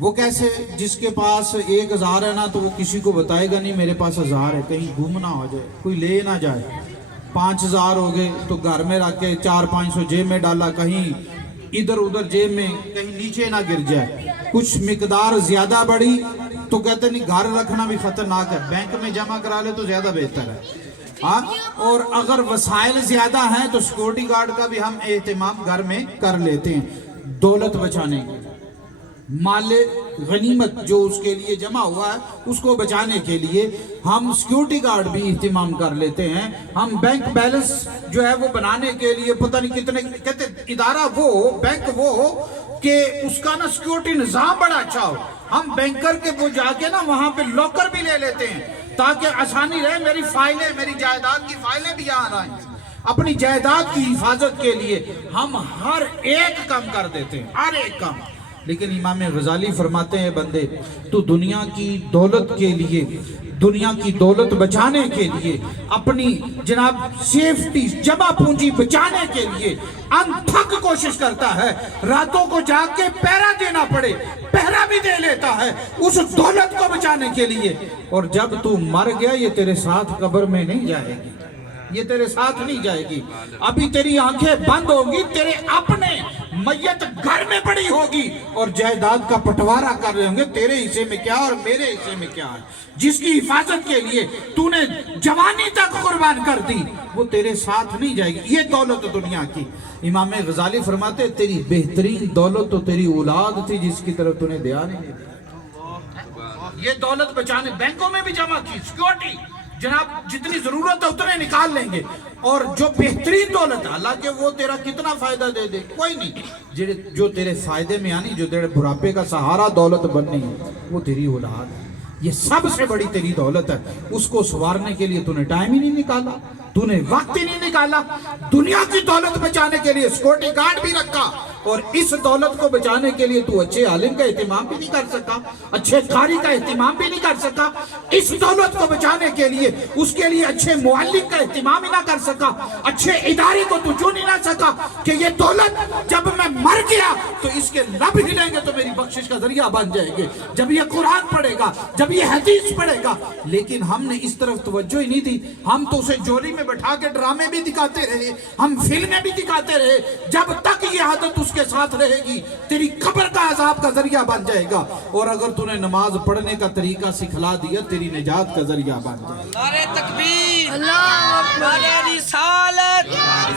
وہ کیسے؟ جس کے پاس 1000 ہے نا تو وہ کسی کو بتائے گا نہیں میرے پاس 1000 ہے، کہیں گم نہ ہو جائے، کوئی لے نہ جائے۔ 5000 ہو گئے تو گھر میں رکھ کے 400-500 جیب میں ڈالا، کہیں ادھر ادھر جیب میں کہیں نیچے نہ گر جائے۔ کچھ مقدار زیادہ بڑھی تو کہتے نہیں گھر رکھنا بھی خطرناک ہے، بینک میں جمع کرا لے تو زیادہ بہتر ہے۔ ہاں، اور اگر وسائل زیادہ ہیں تو سیکورٹی گارڈ کا بھی ہم اہتمام گھر میں کر لیتے ہیں، دولت بچانے کے، مال غنیمت جو اس کے لیے جمع ہوا ہے اس کو بچانے کے لیے ہم سیکورٹی گارڈ بھی اہتمام کر لیتے ہیں۔ ہم بینک بیلنس جو ہے وہ بنانے کے لیے پتہ نہیں کتنے، کہتے ادارہ وہ ہو، بینک وہ ہو کہ اس کا نا سیکورٹی نظام بڑا اچھا ہو۔ ہم بینکر کے وہ جا کے نا وہاں پہ لاکر بھی لے لیتے ہیں تاکہ آسانی رہے، میری فائلیں، میری جائیداد کی فائلیں بھی یہاں آئیں۔ اپنی جائیداد کی حفاظت کے لیے ہم ہر ایک کام کر دیتے ہیں، ہر ایک کام۔ لیکن امام غزالی فرماتے ہیں بندے تو دنیا کی دولت کے لیے، دنیا کی دولت بچانے کے لیے، اپنی جناب سیفٹی جمع پونجی بچانے کے لیے انتھک کوشش کرتا ہے، راتوں کو جاگ کے پہرا دینا پڑے، پہرا بھی دے لیتا ہے اس دولت کو بچانے کے لیے۔ اور جب تو مر گیا یہ تیرے ساتھ قبر میں نہیں جائے گی، یہ تیرے ساتھ نہیں جائے گی، ابھی تیری آنکھیں بند ہوگی، تیرے اپنے میت گھر میں پڑی ہوگی اور جائیداد کا پٹوارا کر رہے ہوں گے تیرے حصے میں کیا اور میرے حصے میں کیا ہے۔ جس کی حفاظت کے لیے تو نے جوانی تک قربان کر دی وہ تیرے ساتھ نہیں جائے گی، یہ دولت دنیا کی۔ امام غزالی فرماتے تیری بہترین دولت تو تیری اولاد تھی جس کی طرف تو نے دھیان ہی نہیں دیا۔ یہ دولت بچانے بینکوں میں بھی جمع کی، سیکورٹی جناب جتنی ضرورت ہے اتنے نکال لیں گے، اور جو بہترین دولت ہے حالانکہ وہ تیرا کتنا فائدہ دے دے کوئی نہیں، جو تیرے فائدے میں آنی، جو تیرے بڑھاپے کا سہارا دولت بننی ہے وہ تیری اولاد ہے۔ یہ سب سے بڑی تیری دولت ہے، اس کو سنوارنے کے لیے تو نے ٹائم ہی نہیں نکالا، تو نے وقت ہی نہیں نکالا۔ دنیا کی دولت بچانے کے لیے سیکورٹی گارڈ بھی رکھا، اور اس دولت کو بچانے کے لیے تو اچھے عالم کا اہتمام بھی نہیں کر سکا، اچھے قاری کا اہتمام بھی نہیں کر سکا، اس دولت کو بچانے کے لیے اس کے لیے اچھے معلم کا اہتمام ہی نہ کر سکا، اچھے ادارے کو تو چن ہی نہ سکا کہ یہ دولت جب میں مر گیا تو اس کے لب ہلیں گے تو میری بخشش کا ذریعہ بن جائے گے، جب یہ قرآن پڑھے گا، جب یہ حدیث پڑھے گا۔ لیکن ہم نے اس طرف توجہ ہی نہیں دی، ہم تو اسے جولی میں بٹھا کے ڈرامے بھی دکھاتے رہے، ہم فلمیں بھی دکھاتے رہے، جب تک یہ عادت اس کے ساتھ رہے گی تیری قبر کا عذاب کا ذریعہ بن جائے گا، اور اگر تو نے نماز پڑھنے کا طریقہ سکھلا دیا تیری نجات کا ذریعہ بن جائے گا۔ نعرہ تکبیر، نعرہ رسالت،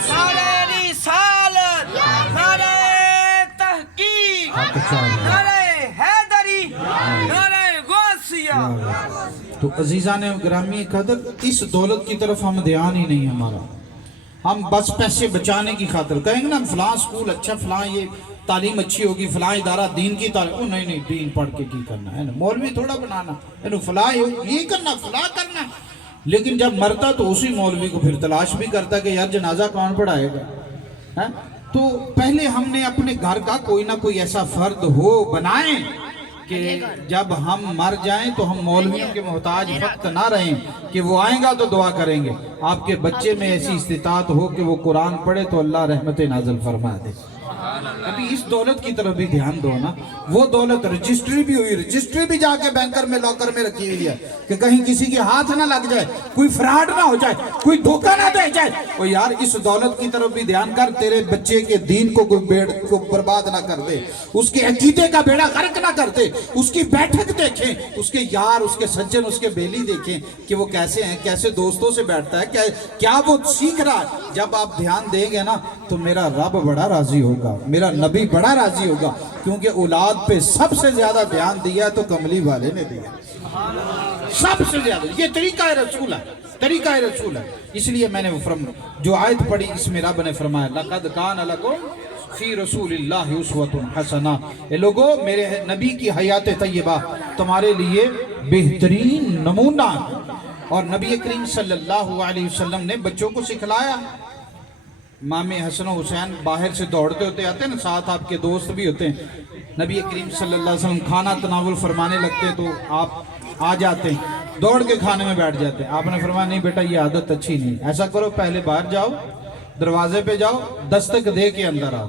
نعرہ رسالت، نعرہ تحقیق، نعرہ حیدری، نعرہ غوثیہ۔ تو عزیزان گرامی قدر، اس دولت کی طرف ہم دھیان ہی نہیں ہمارا، ہم بس پیسے بچانے کی خاطر کہیں گے نا فلاں سکول اچھا، فلاں یہ تعلیم اچھی ہوگی، فلاں ادارہ دین کی تعلیم، نہیں دین پڑھ کے کی کرنا ہے نا، مولوی تھوڑا بنانا ہے، فلاں یہ کرنا فلاں کرنا۔ لیکن جب مرتا تو اسی مولوی کو پھر تلاش بھی کرتا کہ یار جنازہ کون پڑھائے گا۔ تو پہلے ہم نے اپنے گھر کا کوئی نہ کوئی ایسا فرد ہو بنائیں کہ جب ہم مر جائیں تو ہم مولویوں کے محتاج وقت نہ رہیں کہ وہ آئیں گا تو دعا کریں گے، آپ کے بچے میں ایسی استطاعت ہو کہ وہ قرآن پڑھے تو اللہ رحمت نازل فرما دے۔ ابھی اس دولت کی طرف بھی دھیان دو نا، وہ دولت رجسٹری بھی ہوئی، رجسٹری بھی جا کے بینکر میں لاکر میں رکھی ہوئی ہے کہ کہیں کسی کے ہاتھ نہ لگ جائے، کوئی فراڈ نہ ہو جائے، کوئی دھوکہ نہ دے جائے۔ اور یار اس دولت کی طرف بھی دھیان کر، تیرے بچے کے دین کو برباد نہ کر دے، اس کے عقیدے کا بیڑا غرق نہ کر دے، اس کی بیٹھک دیکھیں، اس کے یار، اس کے سجن، اس کے بیلی دیکھیں کہ وہ کیسے ہیں، کیسے دوستوں سے بیٹھتا ہے، کیا وہ سیکھ رہا ہے۔ جب آپ دھیان دیں گے نا تو میرا رب بڑا راضی ہوگا، میرا نبی بڑا راضی ہوگا، کیونکہ اولاد پہ سب سے زیادہ دھیان دیا تو کملی والے نے دیا، سب سے زیادہ۔ یہ طریقہ رسول ہے، طریقہ رسول ہے۔ اس لیے میں نے جو آیت پڑھی اس میں رب نے فرمایا لَقَدْ كَانَ لَكُمْ فِي رَسُولِ اللَّهِ أُسْوَةٌ حَسَنَةٌ، اے لوگو میرے نبی کی حیات طیبہ تمہارے لیے بہترین نمونہ، اور نبی کریم صلی اللہ علیہ وسلم نے بچوں کو سکھلایا۔ امام حسن و حسین باہر سے دوڑتے ہوتے آتے ہیں نا، ساتھ آپ کے دوست بھی ہوتے ہیں، نبی کریم صلی اللہ علیہ وسلم کھانا تناول فرمانے لگتے تو آپ آ جاتے ہیں، دوڑ کے کھانے میں بیٹھ جاتے ہیں۔ آپ نے فرمایا نہیں بیٹا یہ عادت اچھی نہیں، ایسا کرو پہلے باہر جاؤ، دروازے پہ جاؤ، دستک دے کے اندر آؤ،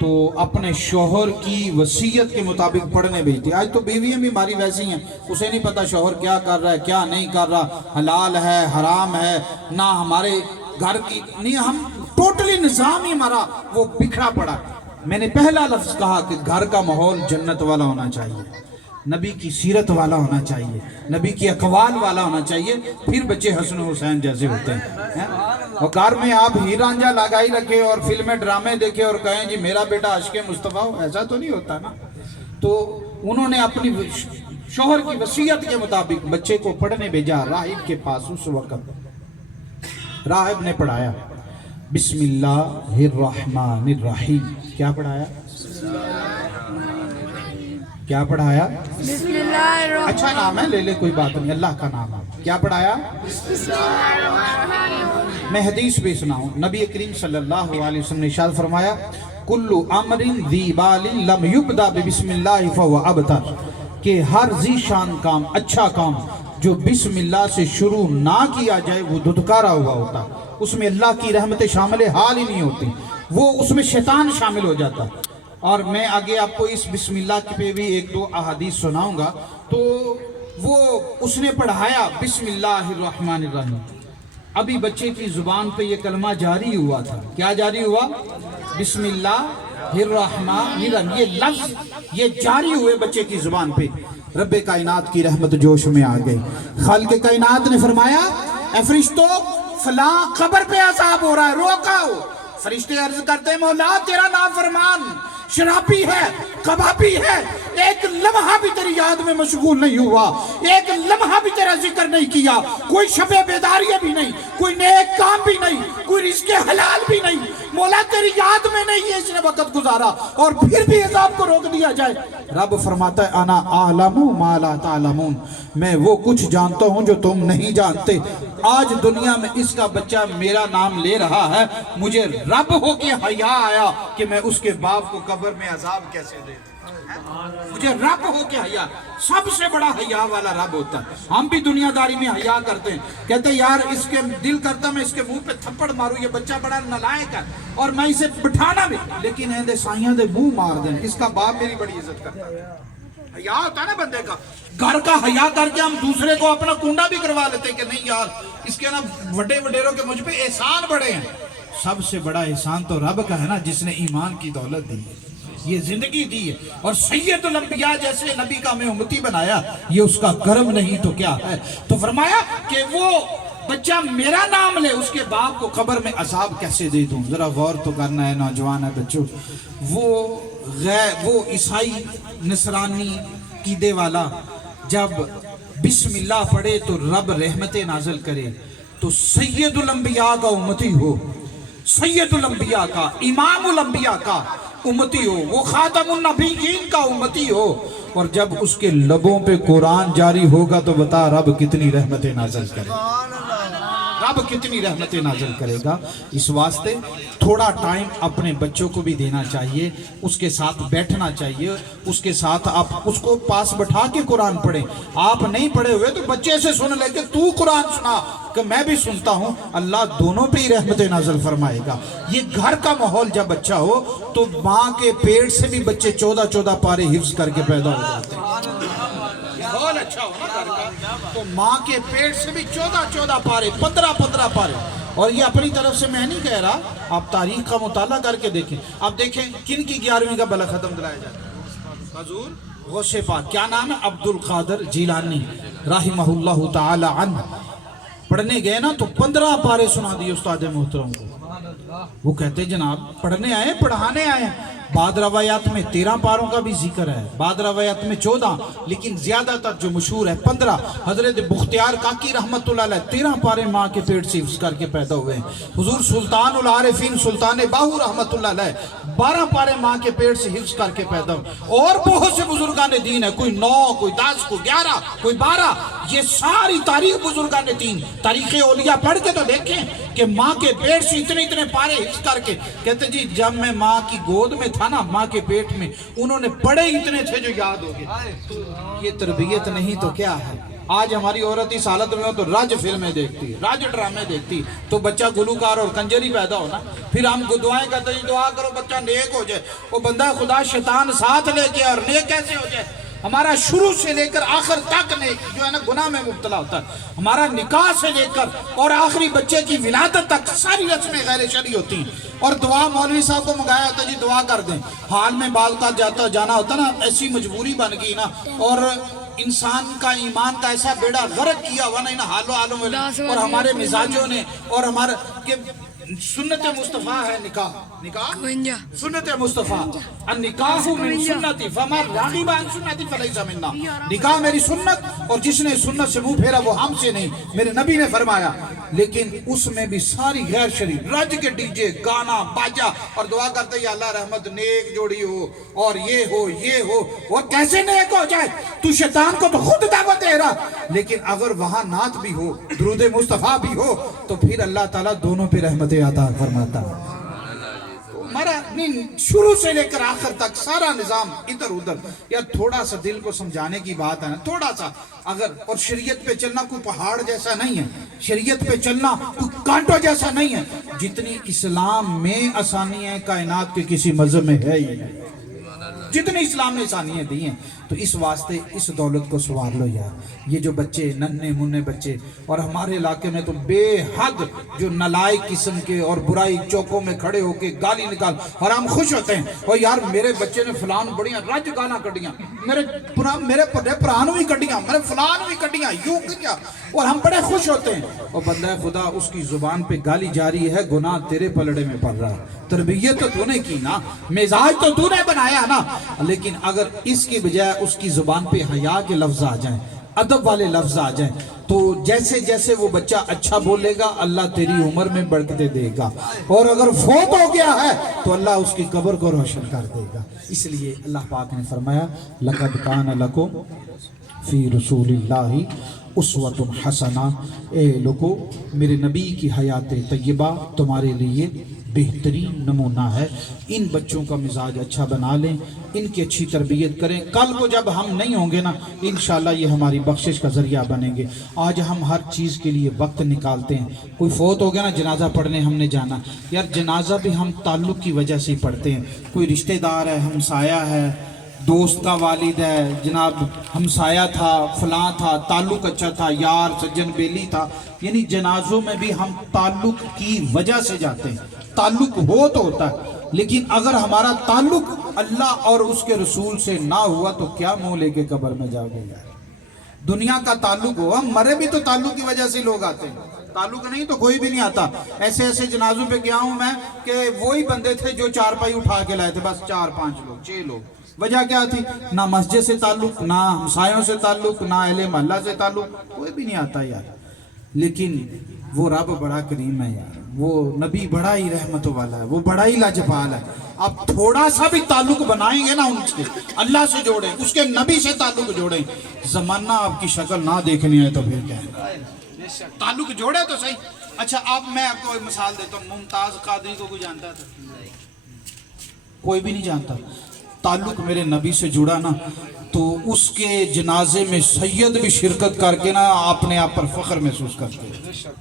تو اپنے شوہر کی وصیت کے مطابق پڑھنے بھیجتے ہیں۔ آج تو بیویاں بھی ہماری ویسی ہیں، اسے نہیں پتا شوہر کیا کر رہا ہے کیا نہیں کر رہا، حلال ہے حرام ہے، نہ ہمارے گھر کی نہیں، ہم ٹوٹلی نظام ہی ہمارا وہ بکھرا پڑا۔ میں نے پہلا لفظ کہا کہ گھر کا ماحول جنت والا ہونا چاہیے، نبی کی سیرت والا ہونا چاہیے، نبی کی اقوال والا ہونا چاہیے، پھر بچے حسن و حسین جیسے ہوتے ہیں۔ اور گھر میں آپ ہی رانجھا لگائی رکھے اور فلمیں ڈرامے دیکھے اور کہیں جی میرا بیٹا عاشق مصطفیٰ ہو، ایسا تو نہیں ہوتا نا۔ تو انہوں نے اپنی شوہر کی وصیت کے مطابق بچے کو پڑھنے بھیجا راہب کے پاس۔ اس وقت راہب نے پڑھایا بسم اللہ الرحمن الرحیم۔ کیا پڑھایا؟ کیا پڑھایا؟ بسم اللہ الرحمن۔ اچھا نام ہے، لے لے کوئی بات نہیں، اللہ کا نام ہے۔ کیا پڑھایا؟ میں حدیث بھی سناؤں، نبی کریم صلی اللہ علیہ وسلم نے ارشاد فرمایا کل امر ذی بال لم یبدا بسم اللہ فهو ابتر، کہ ہر ذی شان کام، اچھا کام جو بسم اللہ سے شروع نہ کیا جائے وہ دھتکارا ہوا ہوتا، اس میں اللہ کی رحمت شامل حال ہی نہیں ہوتی، وہ اس میں شیطان شامل ہو جاتا۔ اور میں آگے آپ کو اس بسم اللہ پہ بھی ایک دو احادیث سناؤں گا۔ تو وہ اس نے پڑھایا بسم اللہ الرحمن الرحیم، ابھی بچے کی زبان پہ یہ کلمہ جاری ہوا تھا۔ کیا جاری ہوا؟ بسم اللہ الرحمن الرحیم، یہ لفظ یہ جاری ہوئے بچے کی زبان پہ، رب کائنات کی رحمت جوش میں آ گئی۔ خالق کائنات نے فرمایا اے فرشتوں فلاں قبر پہ عذاب ہو رہا ہے، روکاؤ۔ فرشتے عرض کرتے ہیں مولا تیرا نافرمان شرابی ہے، کبابی ہے، ایک لمحہ بھی تیری یاد میں مشغول نہیں ہوا، ایک لمحہ بھی تیرا ذکر نہیں کیا، کوئی شب بیداریہ بھی نہیں، کوئی نیک کام بھی نہیں، کوئی رزق حلال بھی نہیں، مولا تیری یاد میں نہیں ہے اس نے وقت گزارا، اور پھر بھی عذاب کو روک دیا جائے۔ رب فرماتا ہے انا اعلم ما لا تعلمون، میں وہ کچھ جانتا ہوں جو تم نہیں جانتے۔ آج دنیا میں اس کا بچہ میرا نام لے رہا ہے، مجھے رب ہو کے حیا آیا کہ میں اس کے باپ کو قبر میں عذاب کیسے دے دوں، مجھے رب ہو کے حیا، سب سے بڑا حیا والا رب ہوتا ہے۔ ہم بھی دنیا داری میں حیا کرتے ہیں، کہتے ہیں یار اس کے دل کرتا میں اس کے منہ پہ تھپڑ ماروں، یہ بچہ بڑا نالائق ہے اور میں اسے بٹھانا بھی، لیکن ایندے سائیاں دے منہ مار دیں، اس کا باپ میری بڑی عزت کرتا ہے۔ حیا ہوتا ہے نا بندے کا، گھر کا حیا کر کے ہم دوسرے کو اپنا کنڈا بھی کروا لیتے ہیں کہ نہیں یار اس کے نا وڈے وڈیروں کے مجھ پہ احسان بڑے ہیں۔ سب سے بڑا احسان تو رب کا ہے نا، جس نے ایمان کی دولت دی ہے، یہ زندگی دی ہے، اور سید الانبیاء جیسے نبی کا ہمیں امتی بنایا، یہ اس کا کرم نہیں تو کیا ہے۔ تو فرمایا کہ وہ بچہ میرا نام لے، اس کے باپ کو قبر میں عذاب کیسے دے دوں۔ ذرا غور تو کرنا ہے نوجوان ہے بچوں، وہ عیسائی نصرانی عقیدے والا جب بسم اللہ پڑھے تو رب رحمتیں نازل کرے، تو سید الانبیاء کا امتی ہو، سید الانبیاء کا، امام الانبیاء کا امتی ہو، وہ خاتم النبیین کا امتی ہو، اور جب اس کے لبوں پہ قرآن جاری ہوگا تو بتا رب کتنی رحمتیں نازل کرے گا، رب کتنی رحمتیں نازل کرے گا۔ اس واسطے تھوڑا ٹائم اپنے بچوں کو بھی دینا چاہیے، اس کے ساتھ بیٹھنا چاہیے، اس کے ساتھ آپ اس کو پاس بٹھا کے قرآن پڑھیں۔ آپ نہیں پڑھے ہوئے تو بچے سے سن لے کہ تو قرآن سنا کہ میں بھی سنتا ہوں، اللہ دونوں پہ ہی رحمتیں نازل فرمائے گا۔ یہ گھر کا ماحول جب اچھا ہو تو ماں کے پیٹ سے بھی بچے 14 پارے حفظ کر کے پیدا ہو جاتے ہیں۔ ماحول اچھا ہو نا گھر کا تو ماں کے پیٹ سے بھی 14 پارے، 15 پارے۔ اور یہ اپنی طرف سے میں نہیں کہہ رہا، آپ تاریخ کا مطالعہ کر کے دیکھیں۔ آپ دیکھیں کن کی 11ویں کا بلا ختم دلایا جاتا ہے؟ حضور غوث پاک، کیا نام ہے؟ عبد القادر جیلانی رحمہ اللہ تعالی عنہ۔ پڑھنے گئے نا تو 15 پارے سنا دیے استاد محترم کو۔ وہ کہتے جناب پڑھنے آئے پڑھانے آئے، بعد روایات میں 13 پاروں کا بھی ذکر ہے، بعد روایات میں 14، لیکن زیادہ تر جو مشہور ہے 15۔ حضرت بختیار کاکی رحمت اللہ علیہ 13 پارے ماں کے پیٹ سے حفظ کر کے پیدا ہوئے ہیں۔ حضور سلطان العارفین سلطان باہو رحمت اللہ علیہ 12 پارے ماں کے پیٹ سے حفظ کر کے پیدا ہوئے۔ اور بہت سے بزرگان دین ہے، کوئی 9، کوئی 10، کوئی 11، کوئی 12۔ یہ ساری تاریخ بزرگان دین، تاریخ اولیاء پڑھ کے تو دیکھیں کہ ماں کے پیٹ سے اتنے پارے حفظ کر کے کہتے جی جب میں ماں کی گود میں تھا نا، ماں کے پیٹ میں، انہوں نے پڑھے اتنے تھے جو یاد ہو گئے۔ یہ تربیت نہیں تو کیا ہے؟ آج ہماری عورت اس حالت میں ہو تو راج فلمیں دیکھتی، راج ڈرامے دیکھتی، تو بچہ گلوکار اور کنجری پیدا ہونا. پھر ہم دعائیں کہتے ہیں دعا کرو بچہ نیک ہو جائے. وہ بندہ خدا شیطان ساتھ لے کے اور نیک کیسے ہو جائے؟ ہمارا شروع سے لے کر آخر تک نیک جو ہے نا گناہ میں مبتلا ہوتا ہے. ہمارا نکاح سے لے کر اور آخری بچے کی ولادت تک ساری رسمیں غیر شرعی ہوتی ہیں. اور دعا مولوی صاحب کو منگایا ہوتا ہے جی دعا کر دیں. حال میں بعض کا جانا ہوتا نا، ایسی مجبوری بن گئی نا، اور انسان کا ایمان کا ایسا بیڑا غرق کیا ہوا نا ان حالوں میں، اور ہمارے مزاجوں نے اور ہمارے کہ سنت مصطفیٰ ہے نکاح. نکاح سنت مصطفیٰ، النکاح من سنتی فمن راغب عن سنتی فلیس منا. نکاح میری سنت، اور جس نے سنت سے منہ پھیرا وہ ہم سے نہیں، میرے نبی نے فرمایا. لیکن اس میں بھی ساری غیر شرعی رج کے ڈی جے گانا باجا، اور دعا کرتے یا اللہ رحمت نیک جوڑی ہو اور یہ ہو یہ ہو. اور کیسے نیک ہو جائے؟ تو شیطان کو تو خود دعوت دے رہا، لیکن اگر وہاں نعت بھی ہو، درود مصطفیٰ بھی ہو، تو پھر اللہ تعالیٰ دونوں پہ رحمت عطا فرماتا ہے. ہمارا شروع سے لے کر آخر تک سارا نظام ادھر ادھر. یا تھوڑا سا دل کو سمجھانے کی بات ہے نا، تھوڑا سا اگر، اور شریعت پہ چلنا کوئی پہاڑ جیسا نہیں ہے، شریعت پہ چلنا کوئی کانٹوں جیسا نہیں ہے. جتنی اسلام میں آسانی ہے کائنات کے کسی مذہب میں ہے ہی نہیں، جتنی اسلام نے آسانیاں دی ہیں. تو اس واسطے اس دولت کو سنوار لو یار. یہ جو بچے ننھے منھے بچے، اور ہمارے علاقے میں تو بے حد جو نلائق قسم کے اور برائی چوکوں میں کھڑے ہو کے گالی نکال، اور ہم خوش ہوتے ہیں اور یار میرے بچے نے فلان بڑیاں رج گانا کڈیاں، میرے پرانو بھی کڈیاں، میرے فلان بھی کڈیاں، یوں کیا، اور ہم بڑے خوش ہوتے ہیں. اور بندہ خدا اس کی زبان پہ گالی جاری ہے، گناہ تیرے پلڑے میں پڑ رہا ہے. تربیت تو تو نے کی نا، مزاج تو تو نے بنایا نا. لیکن اگر اس کی بجائے اس کی زبان پہ حیا کے لفظ آ جائیں، ادب والے لفظ آ جائیں، تو جیسے جیسے وہ بچہ اچھا بولے گا اللہ تیری عمر میں برکتیں دے گا. اور اگر فوت ہو گیا ہے تو اللہ اس کی قبر کو روشن کر دے گا. اس لیے اللہ پاک نے فرمایا لَقَدْ كَانَ لَكُمْ فِي رَسُولِ اللَّهِ اسوۃ حسنہ. اے لوگو میرے نبی کی حیات طیبہ تمہارے لیے بہترین نمونہ ہے. ان بچوں کا مزاج اچھا بنا لیں، ان کی اچھی تربیت کریں. کل کو جب ہم نہیں ہوں گے نا انشاءاللہ یہ ہماری بخشش کا ذریعہ بنیں گے. آج ہم ہر چیز کے لیے وقت نکالتے ہیں. کوئی فوت ہو گیا نا جنازہ پڑھنے ہم نے جانا، یار جنازہ بھی ہم تعلق کی وجہ سے ہی پڑھتے ہیں. کوئی رشتہ دار ہے، ہمسایہ ہے، دوست کا والد ہے، جناب ہمسایہ تھا، فلاں تھا، تعلق اچھا تھا، یار سجن بیلی تھا. یعنی جنازوں میں بھی ہم تعلق کی وجہ سے جاتے ہیں. تعلق ہو تو ہوتا ہے، لیکن اگر ہمارا تعلق اللہ اور اس کے رسول سے نہ ہوا تو کیا منہ لے کے قبر میں جاؤ گے یار. دنیا کا تعلق ہو، ہم مرے بھی تو تعلق کی وجہ سے لوگ آتے ہیں. تعلق نہیں تو کوئی بھی نہیں آتا. ایسے ایسے جنازوں پہ گیا ہوں میں کہ وہی بندے تھے جو چارپائی اٹھا کے لائے تھے، بس 4-5 لوگ 6 لوگ. وجہ کیا تھی؟ نہ مسجد سے تعلق، نہ ہمسایوں سے تعلق، نہ اہل محلہ سے تعلق، کوئی بھی نہیں آتا یار. لیکن وہ رب بڑا کریم ہے یار، وہ نبی بڑا ہی رحمت والا ہے، وہ بڑا ہی لاجواب ہے. آپ تھوڑا سا بھی تعلق بنائیں گے نا ان سے، اللہ سے جوڑیں، اس کے نبی سے تعلق جوڑیں. زمانہ آپ کی شکل نہ دیکھنی ہے تو پھر کیا ہے، تعلق جوڑے تو صحیح. اچھا میں آپ کو ایک مثال دیتا ہوں. ممتاز قادری کو کوئی جانتا تھا؟ کوئی بھی نہیں جانتا. تعلق میرے نبی سے جڑا نا تو اس کے جنازے میں سید بھی شرکت کر کے نا اپنے آپ پر فخر محسوس کرتے ہیں.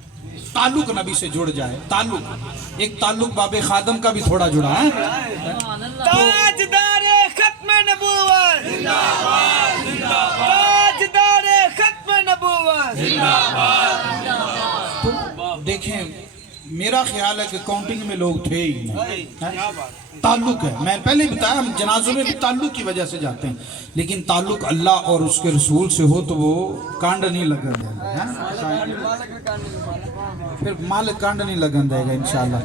تعلق نبی سے جڑ جائے. تعلق ایک تعلق باب خادم کا بھی تھوڑا جڑا ہے. تاجدار ختم نبوت زندہ باد، زندہ باد. تاجدار ختم نبوت زندہ باد. تو دیکھیں میرا خیال ہے کہ کاؤنٹنگ میں لوگ تھے ہی نہیں. تعلق ہے، میں پہلے بتایا ہم جنازوں میں بھی تعلق کی وجہ سے جاتے ہیں. لیکن تعلق اللہ اور اس کے رسول سے ہو تو وہ کانڈ نہیں لگن دے گا، پھر مال کانڈ نہیں لگن دے گا انشاءاللہ.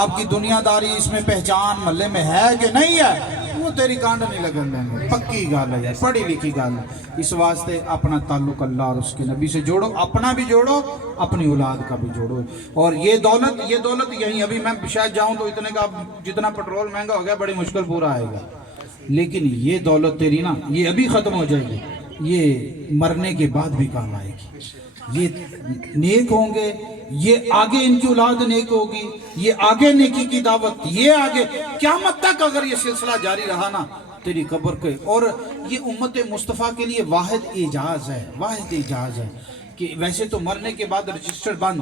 آپ کی دنیا داری اس میں پہچان محلے میں ہے کہ نہیں ہے وہ تیری کانڈ نہیں لگن دیں گے. پکی گال ہے، پڑھی لکھی گال ہے. اس واسطے اپنا تعلق اللہ اور اس کے نبی سے جوڑو، اپنا بھی جوڑو، اپنی اولاد کا بھی جوڑو. اور یہ دولت یہیں ابھی میں شاید جاؤں تو اتنے کا جتنا پٹرول مہنگا ہو گیا بڑی مشکل پورا آئے گا. لیکن یہ دولت تیری نا یہ ابھی ختم ہو جائے گی، یہ مرنے کے بعد بھی کام آئے گی. یہ نیک ہوں گے، یہ آگے ان کی اولاد نیک ہوگی، یہ آگے نیکی کی دعوت، یہ آگے قیامت تک اگر یہ سلسلہ جاری رہا نا تیری قبر کے. اور یہ امت مصطفیٰ کے لیے واحد اعجاز ہے، واحد اعجاز ہے کہ ویسے تو مرنے کے بعد رجسٹر بند،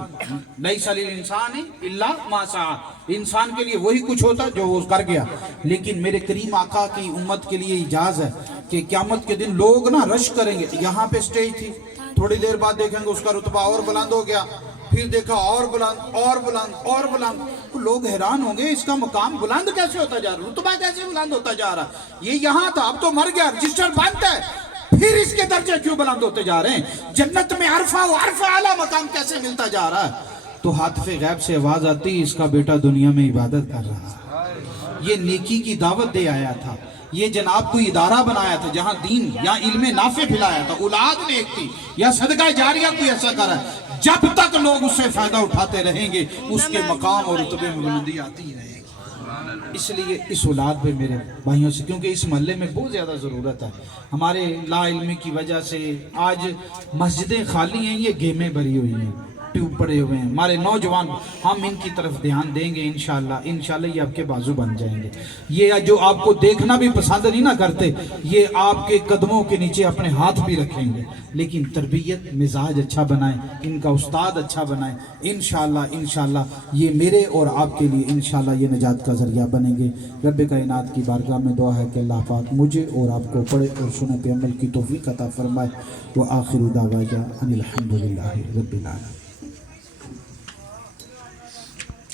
لیس للانسان الا ما سعی، انسان کے لیے وہی کچھ ہوتا جو وہ کر گیا. لیکن میرے کریم آقا کی امت کے لیے اعجاز ہے کہ قیامت کے دن لوگ نا رش کریں گے. یہاں پہ سٹیج تھی، تھوڑی دیر بعد دیکھیں گے اس کا رتبہ اور بلند ہو گیا، پھر دیکھا اور بلند اور بلند اور بلند. لوگ حیران ہوں گے اس کا مقام بلند کیسے ہوتا جا رہا، رتبہ کیسے بلند ہوتا جا رہا. یہ یہاں تھا، اب تو مر گیا، رجسٹر بند ہے، پھر اس کے درجے کیوں بلند ہوتے جا رہے ہیں. جنت میں عرفہ و عرفہ اعلیٰ مقام کیسے ملتا جا رہا ہے. تو حاطف غیب سے آواز آتی اس کا بیٹا دنیا میں عبادت کر رہا ہے، یہ نیکی کی دعوت دے آیا تھا، یہ جناب کوئی ادارہ بنایا تھا جہاں دین یا علم نافع پھیلایا تھا، اولاد نیک تھی یا صدقہ جاریہ کوئی ایسا کرا ہے. جب تک لوگ اس سے فائدہ اٹھاتے رہیں گے اس کے مقام اور رتبے میں بلندی آتی ہی رہے گی. اس لیے اس اولاد پہ میرے بھائیوں سے، کیونکہ اس محلے میں بہت زیادہ ضرورت ہے. ہمارے لا علمی کی وجہ سے آج مسجدیں خالی ہیں، یہ گیمیں بھری ہوئی ہیں، ٹیوب پڑے ہوئے ہیں. ہمارے نوجوان، ہم ان کی طرف دھیان دیں گے انشاءاللہ، انشاءاللہ یہ آپ کے بازو بن جائیں گے. یہ جو آپ کو دیکھنا بھی پسند نہیں نہ کرتے، یہ آپ کے قدموں کے نیچے اپنے ہاتھ بھی رکھیں گے. لیکن تربیت مزاج اچھا بنائیں، ان کا استاد اچھا بنائیں. انشاءاللہ یہ میرے اور آپ کے لیے انشاءاللہ یہ نجات کا ذریعہ بنیں گے. رب کائنات کی بارگاہ میں دعا ہے کہ اللہ پاک مجھے اور آپ کو پڑھے اور سنے پہ عمل کی توفیق عطا فرمائے. وآخر دعوانا ان الحمدللہ رب العالمین.